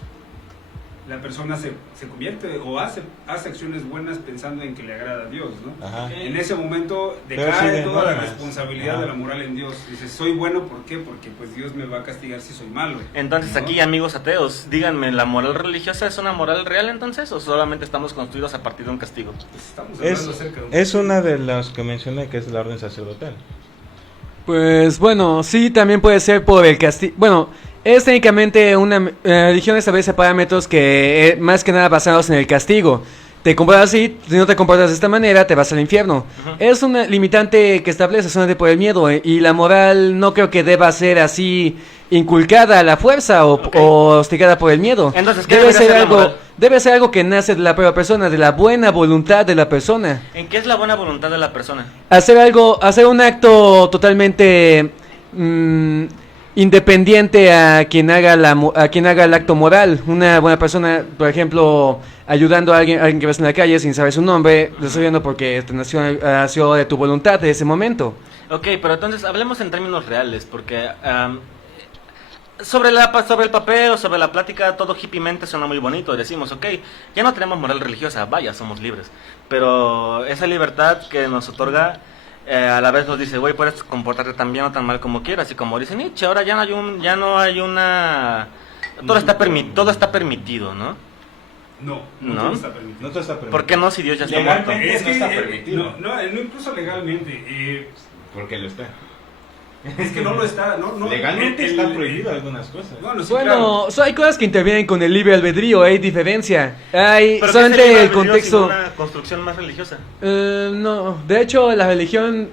la persona se convierte o hace acciones buenas pensando en que le agrada a Dios, ¿no? Ajá. En ese momento Pero sí decae de toda la normas. responsabilidad Ajá. de la moral en Dios. Dices, soy bueno, ¿por qué? Porque pues Dios me va a castigar si soy malo. Entonces ¿no? aquí, amigos ateos, díganme, ¿la moral religiosa es una moral real entonces o solamente estamos construidos a partir de un castigo? Pues estamos hablando Es, acerca de un es una de las que mencioné, que es la orden sacerdotal. Pues bueno, sí, también puede ser por el castigo. Bueno, es técnicamente una religión establece parámetros que más que nada basados en el castigo. Te comportas así, si no te comportas de esta manera, te vas al infierno. Ujú. Es una limitante que establece solamente por el miedo, y la moral no creo que deba ser así inculcada a la fuerza Ok. o hostigada por el miedo. Entonces, ¿qué debería ser la moral? Debe ser algo que nace de la propia persona, de la buena voluntad de la persona. ¿En qué es la buena voluntad de la persona? Hacer un acto totalmente independiente a quien haga el acto moral. Una buena persona, por ejemplo, ayudando a alguien que ves en la calle sin saber su nombre, lo estoy viendo porque te nació de tu voluntad de ese momento. Ok, pero entonces hablemos en términos reales, porque sobre el papel o sobre la plática todo hippiemente suena muy bonito. Decimos, ok, ya no tenemos moral religiosa, vaya, somos libres. Pero esa libertad que nos otorga a la vez nos dice, güey, puedes comportarte tan bien o tan mal como quieras. Y como dice Nietzsche, ahora ya no hay una... Todo está permitido, ¿no? No, ¿No? todo está permitido. No te está permitido. ¿Por qué no si Dios ya está Legalmente. muerto? Es No que está permitido. no, incluso legalmente. Porque lo está. Es que no lo está. No, Legalmente el- está el- prohibido algunas cosas. Bueno, sí, claro. Bueno, hay cosas que intervienen con el libre albedrío, hay diferencia. Hay Pero ¿qué solamente sería el una religión contexto. sin una construcción más religiosa? No, de hecho la religión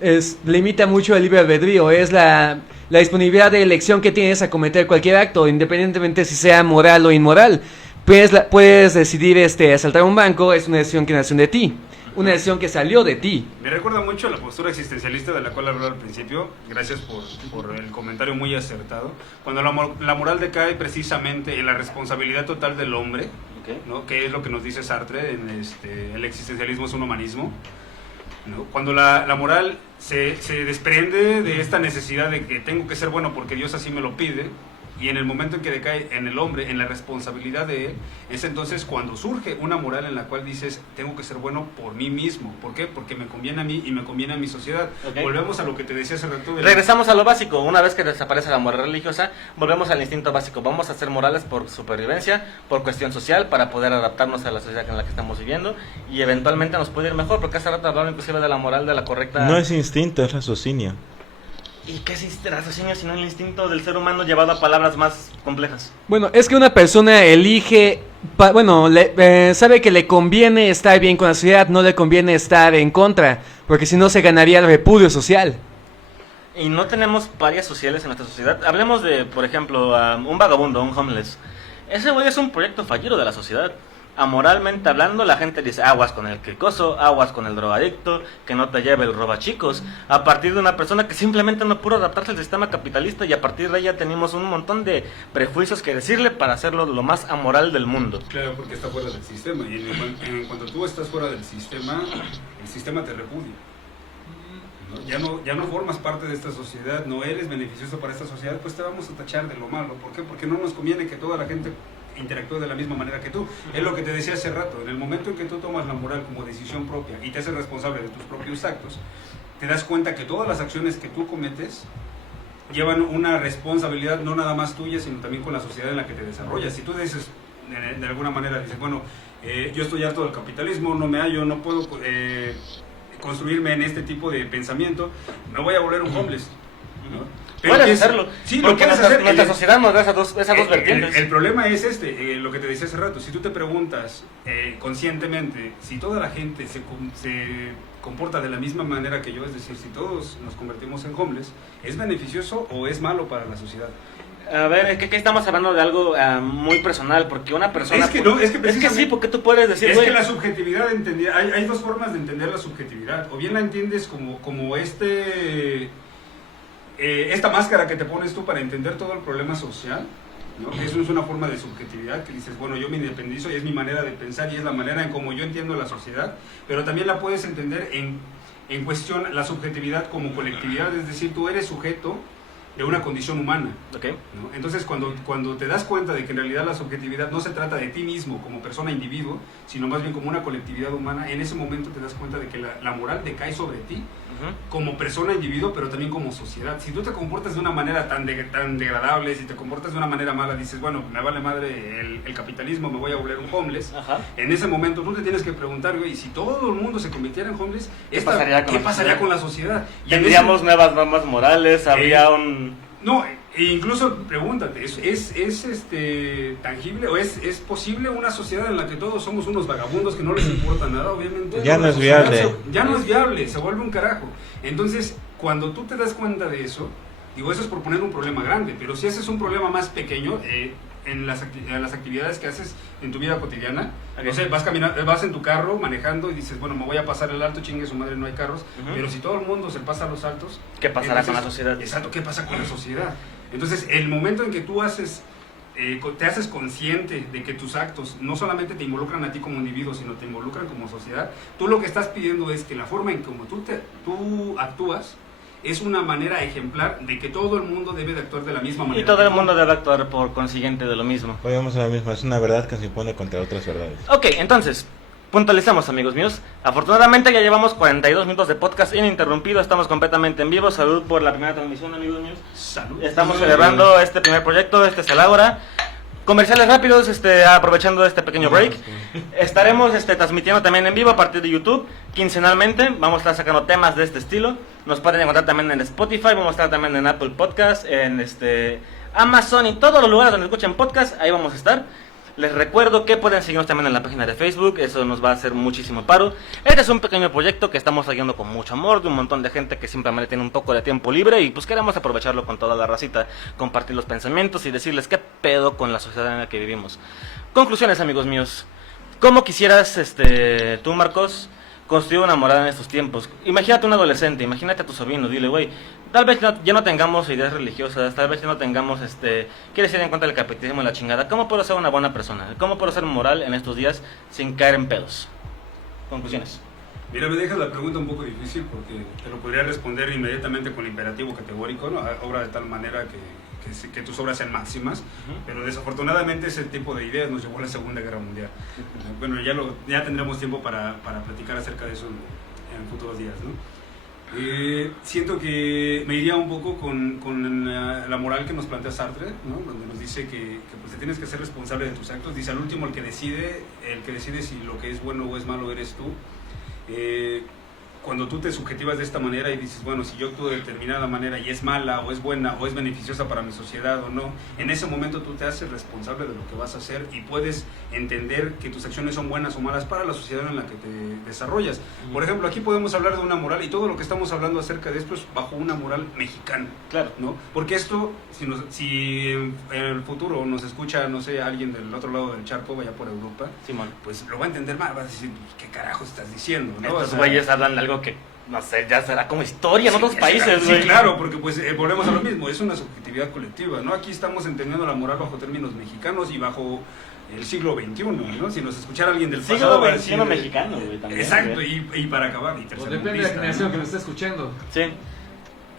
limita mucho el libre albedrío, es la disponibilidad de elección que tienes a cometer cualquier acto, independientemente si sea moral o inmoral. Puedes decidir asaltar un banco, es una decisión que nació de ti, una decisión que salió de ti. Me recuerda mucho a la postura existencialista de la cual hablaba al principio. Gracias por el comentario muy acertado. Cuando la moral decae precisamente en la responsabilidad total del hombre, Ok. ¿no? Que es lo que nos dice Sartre en el existencialismo es un humanismo, ¿no? Cuando la moral se desprende de esta necesidad de que tengo que ser bueno porque Dios así me lo pide, y en el momento en que decae en el hombre, en la responsabilidad de él, es entonces cuando surge una moral en la cual dices, tengo que ser bueno por mí mismo. ¿Por qué? Porque me conviene a mí y me conviene a mi sociedad. Ok. Volvemos a lo que te decía hace rato. Regresamos a lo básico. Una vez que desaparece la moral religiosa, volvemos al instinto básico. Vamos a ser morales por supervivencia, por cuestión social, para poder adaptarnos a la sociedad en la que estamos viviendo y eventualmente nos puede ir mejor, porque hace rato hablaron inclusive de la moral, de la correcta... No es instinto, es raciocinio. ¿Y qué es raciocinio sino el instinto del ser humano llevado a palabras más complejas? Bueno, es que una persona elige, sabe que le conviene estar bien con la sociedad, no le conviene estar en contra, porque si no se ganaría el repudio social. Y no tenemos parias sociales en nuestra sociedad. Hablemos de, por ejemplo, un vagabundo, un homeless. Ese güey es un proyecto fallido de la sociedad. amoralmente hablando, la gente dice aguas con el cricoso, aguas con el drogadicto, que no te lleve el robachicos, a partir de una persona que simplemente no pudo adaptarse al sistema capitalista y a partir de ella tenemos un montón de prejuicios que decirle para hacerlo lo más amoral del mundo. Claro, porque está fuera del sistema y cuando tú estás fuera del sistema, el sistema te repudia. ¿No? Ya no formas parte de esta sociedad, no eres beneficioso para esta sociedad, pues te vamos a tachar de lo malo. ¿Por qué? Porque no nos conviene que toda la gente interactúe de la misma manera que tú. Es lo que te decía hace rato, en el momento en que tú tomas la moral como decisión propia y te haces responsable de tus propios actos, te das cuenta que todas las acciones que tú cometes llevan una responsabilidad no nada más tuya, sino también con la sociedad en la que te desarrollas. Si tú dices, de alguna manera, dices, bueno, yo estoy harto del capitalismo, no me hallo, no puedo construirme en este tipo de pensamiento, me voy a volver un homeless, ¿no? Puedes hacerlo, sí, porque nuestra sociedad nos da esas dos vertientes. El problema es lo que te decía hace rato, si tú te preguntas conscientemente si toda la gente se comporta de la misma manera que yo, es decir, si todos nos convertimos en homeless, ¿es beneficioso o es malo para la sociedad? A ver, ¿qué estamos hablando de algo muy personal? Porque una persona... Es que sí, porque tú puedes decir... Es que la subjetividad, hay dos formas de entender la subjetividad. O bien la entiendes como esta máscara que te pones tú para entender todo el problema social, ¿no? Eso es una forma de subjetividad que dices, bueno, yo me independizo y es mi manera de pensar y es la manera en como yo entiendo la sociedad, pero también la puedes entender en cuestión la subjetividad como colectividad, es decir, tú eres sujeto de una condición humana, okay, ¿no? Entonces cuando te das cuenta de que en realidad la subjetividad no se trata de ti mismo como persona individuo, sino más bien como una colectividad humana, en ese momento te das cuenta de que la moral decae sobre ti como persona individuo, pero también como sociedad. Si tú te comportas de una manera tan degradable, si te comportas de una manera mala, dices, bueno, me vale madre el capitalismo, me voy a volver un homeless. Ajá. En ese momento tú te tienes que preguntar, güey, si todo el mundo se convirtiera en homeless, ¿qué pasaría con la sociedad? Tendríamos nuevas normas morales, habría un... No, e incluso pregúntate, ¿es tangible o es posible una sociedad en la que todos somos unos vagabundos que no les importa nada? Obviamente ya no es viable. Ya no es viable, se vuelve un carajo. Entonces, cuando tú te das cuenta de eso, digo, eso es por poner un problema grande, pero si haces un problema más pequeño, en las actividades que haces en tu vida cotidiana, okay, no sé, vas en tu carro manejando y dices, bueno, me voy a pasar el alto, chingue su madre, no hay carros, pero si todo el mundo se pasa a los altos, ¿qué pasará con la sociedad? Exacto, ¿qué pasa con la sociedad? Entonces, el momento en que tú te haces consciente de que tus actos no solamente te involucran a ti como individuo, sino te involucran como sociedad, tú lo que estás pidiendo es que la forma en como tú actúas es una manera ejemplar de que todo el mundo debe de actuar de la misma manera. Y todo el mundo debe actuar por consiguiente de lo mismo. Vamos a lo mismo, es una verdad que se impone contra otras verdades. Ok, entonces, puntualizamos, amigos míos. Afortunadamente ya llevamos 42 minutos de podcast ininterrumpido, estamos completamente en vivo. Salud por la primera transmisión, amigos míos. Salud. Estamos celebrando este primer proyecto, este es el Ágora. Comerciales rápidos, aprovechando este pequeño break. Estaremos transmitiendo también en vivo a partir de YouTube, quincenalmente. Vamos a estar sacando temas de este estilo. Nos pueden encontrar también en Spotify, vamos a estar también en Apple Podcast, en Amazon y todos los lugares donde escuchen podcast, ahí vamos a estar. Les recuerdo que pueden seguirnos también en la página de Facebook, eso nos va a hacer muchísimo paro. Este es un pequeño proyecto que estamos haciendo con mucho amor, de un montón de gente que simplemente tiene un poco de tiempo libre y pues queremos aprovecharlo con toda la racita, compartir los pensamientos y decirles qué pedo con la sociedad en la que vivimos. Conclusiones, amigos míos. ¿Cómo quisieras, tú, Marcos, construir una moral en estos tiempos? Imagínate un adolescente, imagínate a tu sobrino, dile, güey, tal vez ya no tengamos ideas religiosas, tal vez ya no tengamos, quieres ir en contra del capitalismo y la chingada. ¿Cómo puedo ser una buena persona? ¿Cómo puedo ser moral en estos días sin caer en pedos? Conclusiones. Mira, me dejas la pregunta un poco difícil porque te lo podría responder inmediatamente con el imperativo categórico, ¿no? Obra de tal manera que tus obras sean máximas, pero desafortunadamente ese tipo de ideas nos llevó a la Segunda Guerra Mundial. Bueno, ya tendremos tiempo para platicar acerca de eso en futuros días, ¿no? Siento que me iría un poco con la moral que nos plantea Sartre, ¿no? Donde nos dice que pues, te tienes que ser responsable de tus actos. Dice, al último el que decide si lo que es bueno o es malo eres tú. cuando tú te subjetivas de esta manera y dices, bueno, si yo actúo de determinada manera y es mala o es buena o es beneficiosa para mi sociedad o no, en ese momento tú te haces responsable de lo que vas a hacer y puedes entender que tus acciones son buenas o malas para la sociedad en la que te desarrollas. Por ejemplo, aquí podemos hablar de una moral y todo lo que estamos hablando acerca de esto es bajo una moral mexicana. Claro. ¿No? Porque esto, si en el futuro nos escucha, no sé, alguien del otro lado del charco, vaya por Europa, Simón. pues lo va a entender mal, va a decir, ¿qué carajo estás diciendo? ¿no? Estos O sea, güeyes hablan de algo que, no sé, ya será como historia en sí, otros países, güey. Sí, claro, porque pues volvemos a lo mismo, es una subjetividad colectiva, ¿no? Aquí estamos entendiendo la moral bajo términos mexicanos y bajo el siglo XXI, ¿no? Si nos escuchara alguien del pasado... Siglo va a XXI decir, mexicano, güey, también. Exacto, güey. y para acabar, y tercermundista, ¿no? que nos está escuchando. Sí.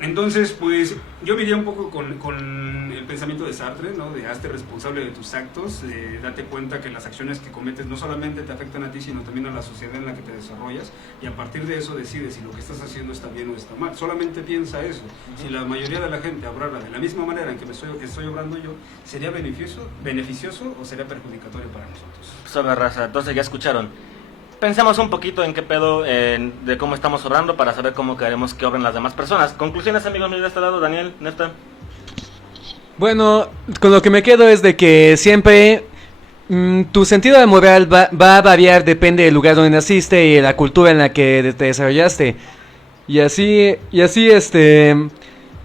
Entonces, pues, yo viviría un poco con el pensamiento de Sartre, ¿no? De hazte responsable de tus actos, date cuenta que las acciones que cometes no solamente te afectan a ti, sino también a la sociedad en la que te desarrollas, y a partir de eso decides si lo que estás haciendo está bien o está mal. Solamente piensa eso. Si la mayoría de la gente obrara de la misma manera en que estoy obrando yo, ¿sería beneficioso o sería perjudicatorio para nosotros? Sobre raza, entonces ya escucharon. Pensemos un poquito en qué pedo, de cómo estamos obrando para saber cómo queremos que obren las demás personas. Conclusiones, amigos míos de este lado, Daniel, Néstor. Bueno, con lo que me quedo es de que siempre tu sentido de moral va a variar, depende del lugar donde naciste y de la cultura en la que te desarrollaste. Y así te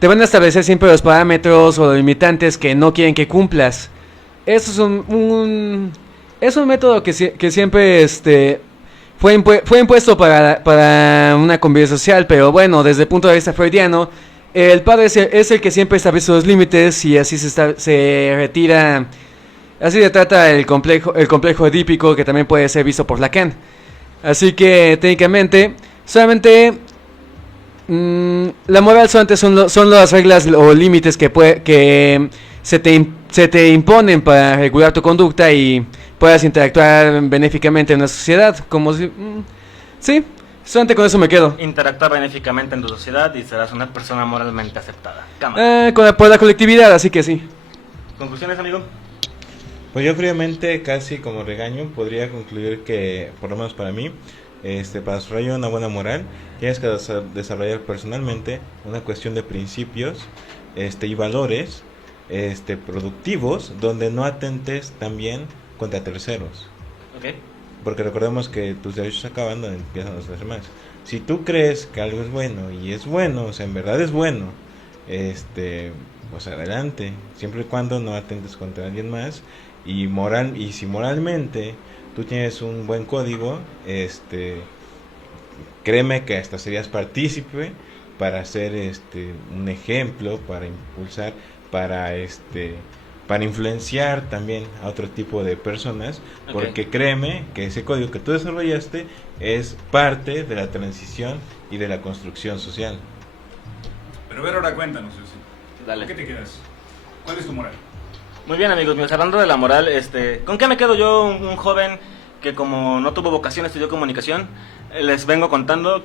van a establecer siempre los parámetros o los limitantes que no quieren que cumplas. Eso es un método que siempre fue impuesto para una convivencia social, pero bueno, desde el punto de vista freudiano, el padre es el que siempre establece los límites y así se retira, así se trata el complejo edípico, que también puede ser visto por Lacan. Así que técnicamente, solamente la moral solamente son las reglas o límites que se te imponen para regular tu conducta y puedas interactuar benéficamente en la sociedad, como si... sí, solamente con eso me quedo. Interactuar benéficamente en tu sociedad y serás una persona moralmente aceptada. Cámara. Por la colectividad, así que sí. ¿Conclusiones, amigo? Pues yo fríamente, casi como regaño, podría concluir que, por lo menos para mí, para desarrollar una buena moral, tienes que desarrollar personalmente una cuestión de principios y valores productivos, donde no atentes también contra terceros. Ok. Porque recordemos que tus derechos acaban donde empiezan los demás. Si tú crees que algo es bueno y es bueno, o sea, en verdad es bueno, pues adelante, siempre y cuando no atentes contra alguien más y si moralmente tú tienes un buen código, créeme que hasta serías partícipe para ser un ejemplo, para impulsar, para influenciar también a otro tipo de personas, porque créeme que ese código que tú desarrollaste es parte de la transición y de la construcción social. Pero a ver, ahora cuéntanos, Dale. ¿Con qué te quedas? ¿Cuál es tu moral? Muy bien, amigos míos, hablando de la moral, ¿con qué me quedo yo, un joven que como no tuvo vocación, estudió comunicación? Les vengo contando,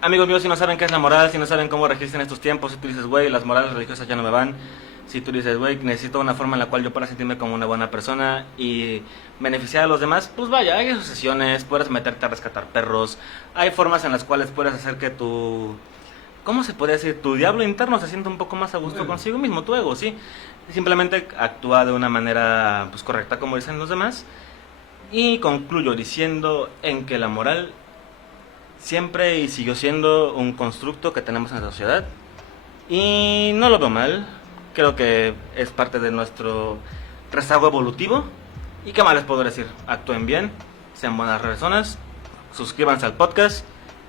amigos míos, si no saben qué es la moral, si no saben cómo regirse en estos tiempos, si tú dices, güey, las morales religiosas ya no me van, si tú dices, güey, necesito una forma en la cual yo pueda sentirme como una buena persona y beneficiar a los demás, pues vaya, hay asociaciones, puedes meterte a rescatar perros, hay formas en las cuales puedes hacer que tu... ¿cómo se podría decir? Tu diablo interno se sienta un poco más a gusto consigo mismo, tu ego, ¿sí? Simplemente actúa de una manera pues correcta, como dicen los demás. Y concluyo diciendo en que la moral siempre y siguió siendo un constructo que tenemos en la sociedad. Y no lo veo mal, creo que es parte de nuestro rezago evolutivo. ¿Y qué más les puedo decir? Actúen bien, sean buenas personas, suscríbanse al podcast.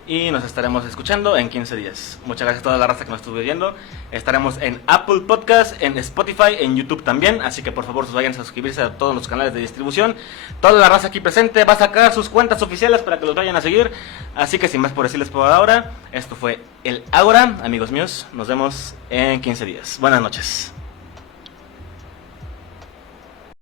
Y nos estaremos escuchando en 15 días. Muchas gracias a toda la raza que nos estuvo viendo. Estaremos en Apple Podcast, en Spotify, en YouTube también. Así que por favor vayan a suscribirse a todos los canales de distribución. Toda la raza aquí presente va a sacar sus cuentas oficiales para que los vayan a seguir. Así que sin más por decirles por ahora, esto fue el Ágora. Amigos míos, nos vemos en 15 días. Buenas noches.